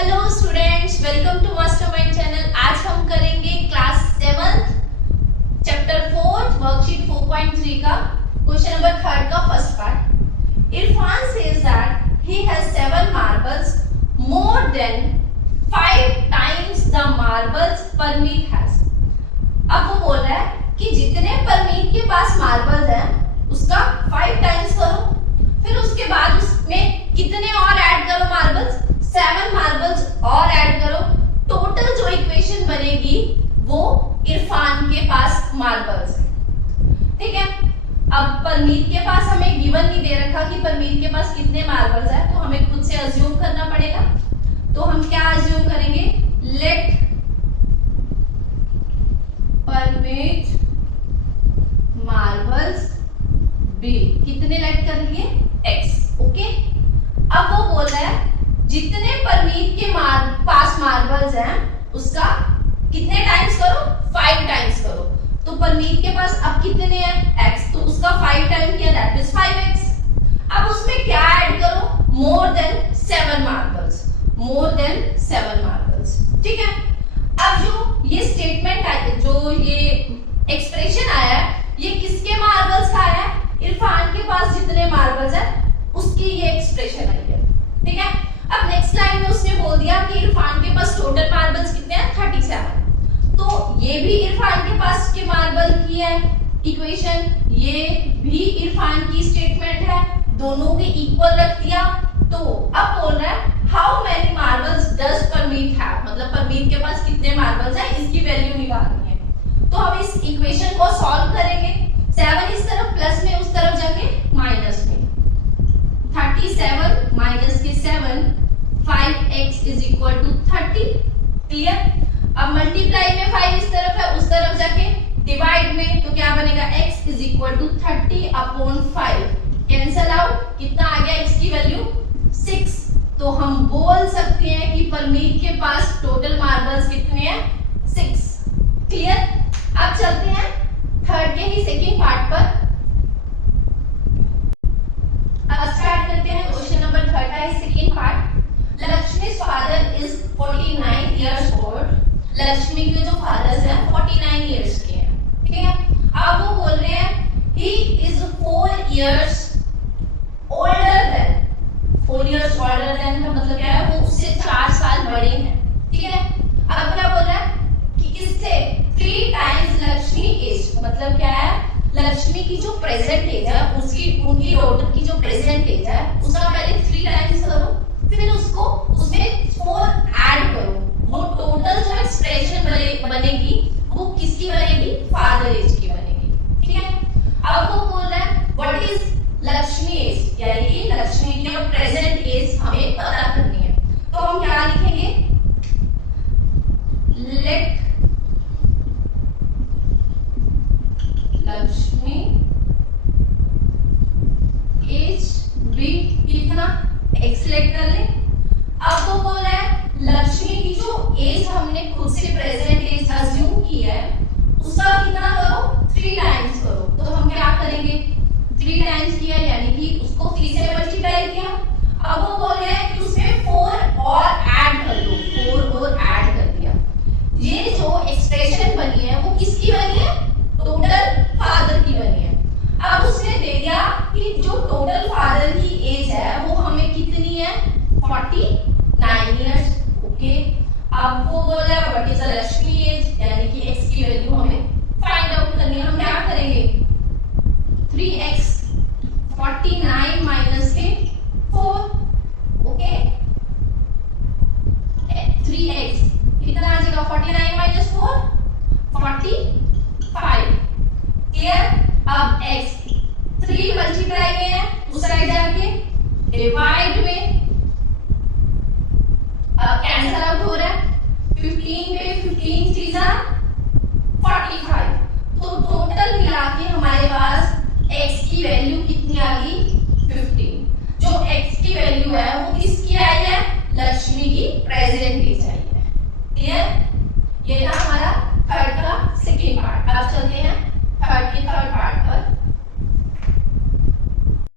Hello students, welcome to Mastermind channel. आज हम करेंगे क्लास 7 चैप्टर 4 वर्कशीट 4.3 का क्वेश्चन नंबर 3 का first part. Irfan says that he has 7 marbles more than 5 times the marbles Parmeet has. अब वो बोल रहा है कि जितने परमीत के पास मार्बल्स हैं उसका 5 टाइम्स करो, फिर उसके बाद उसमें कितने और ऐड करो मार्बल्स, 7 मार्बल्स और ऐड करो। टोटल जो इक्वेशन बनेगी वो इरफान के पास मार्बल्स है। ठीक है, अब परमीत के पास हमें गिवन नहीं दे रखा कि परमीत के पास कितने मार्बल्स है, तो हमें खुद से अज्यूम करना पड़ेगा। तो हम क्या अज्यूम करेंगे, लेट परमीत मार्बल्स बी, कितने लेट कर लिए x। ओके, अब वो बोल रहा है जितने परमीत के पास मार्बल्स हैं उसका कितने टाइम्स करो, 5 टाइम्स करो। तो परमीत के पास अब कितने हैं x, तो उसका 5 टाइम किया, दैट इज 5x। अब उसमें क्या ऐड करो, more than 7 marbles, more than 7 marbles. ठीक है, अब जो ये स्टेटमेंट आया, जो ये एक्सप्रेशन आया है, ये किसके मार्बल्स का है, इरफान के पास जितने मार्बल्स है उसकी ये एक्सप्रेशन आई है। ठीक है, अब नेक्स्ट लाइन में उसने बोल दिया कि इरफान के पास टोटल मार्बल्स कितने हैं, 37। तो ये भी इरफान के पास के मार्बल की है इक्वेशन, ये भी इरफान की स्टेटमेंट है, दोनों के इक्वल रख दिया। तो अब बोल रहा है how many marbles does Parmeet have, मतलब परमीत के पास कितने मार्बल्स हैं इसकी वैल्यू निकालनी है। तो हम इस इक्वेशन को सॉल्व करेंगे, 7 इस तरफ प्लस में, उस तरफ जाके माइनस में। 37 माइनस के 7, 5x is equal to 30। Clear, अब मल्टीप्लाई में 5 इस तरफ है, उस तरफ जाके डिवाइड में, तो क्या बनेगा, x is equal to 30/5। Cancel out, कितना आ गया x की वैल्यू 6। तो हम बोल सकते हैं कि परमीत के पास टोटल मार्बल्स कितने हैं, 6। क्लियर, अब चलते हैं थर्ड के ही सेकंड पार्ट पर। अब स्टार्ट करते हैं क्वेश्चन नंबर 3 का ही सेकंड पार्ट। लक्ष्मी's father is 49 years old। Lakshmi के जो फादर्स हैं 49 इयर्स के हैं। ठीक है, अब वो बोल रहे हैं he is 4 years older than, 4 years older than का मतलब क्या है, वो उससे 4 साल बड़े हैं। ठीक है, अब क्या बोल रहा है कि किससे, 3 टाइम्स लक्ष्मी एज, मतलब क्या है, लक्ष्मी की जो प्रेजेंट एज है उसकी, उनकी डॉटर की जो प्रेजेंट एज है उसका पहले 3 टाइम्स करो, फिर उसको उसमें 4 ऐड करो। वो टोटल जो एक्सप्रेशन बनेगी वो किसकी बनेगी, फादर एज की बनेगी। ठीक है, अब वो बोल रहा है व्हाट इज लक्ष्मी एज, यानी कि लक्ष्मी की जो प्रेजेंट एज हमें पता करनी है। तो हम क्या लिखेंगे, लेट लक्ष्मी एज बी, कितना x लेट कर ले। अब वो बोल रहा है लक्ष्मी की जो एज हमने खुद से प्रेजेंट एज अज्यूम की है उसका कितना करो, 3 टाइम्स करो। तो हम क्या करेंगे, 3 टाइम्स किया यानी कि उसको 3 से मल्टीप्लाई किया। अब वो बोल रहे हैं कि उसमें 4 और ऐड कर दो, 4 और ऐड कर दिया। ये जो एक्सप्रेशन बनी है वो किसकी बनी है, टोटल फादर की बनी है। अब उसने दे दिया कि जो टोटल फादर की एज है वो हमें कितनी है, 49 इयर्स। ओके, अब वो बोल रहा है what is the Lakshmi age, यानी कि x की वैल्यू हमें फाइंड आउट करनी है। हम क्या करेंगे, 3x, 49 माइनस के 4। ओके, 3x कितना आ जाएगा, 49 माइनस 4, 45। क्लियर, अब x 3 मल्टीप्लाई में है, उस साइड जाके डिवाइड में, अब कैंसल आउट हो रहा है, 15 पे 15 चीजा 45। तो टोटल मिला के हमारे पास x की वैल्यू कितनी आ गई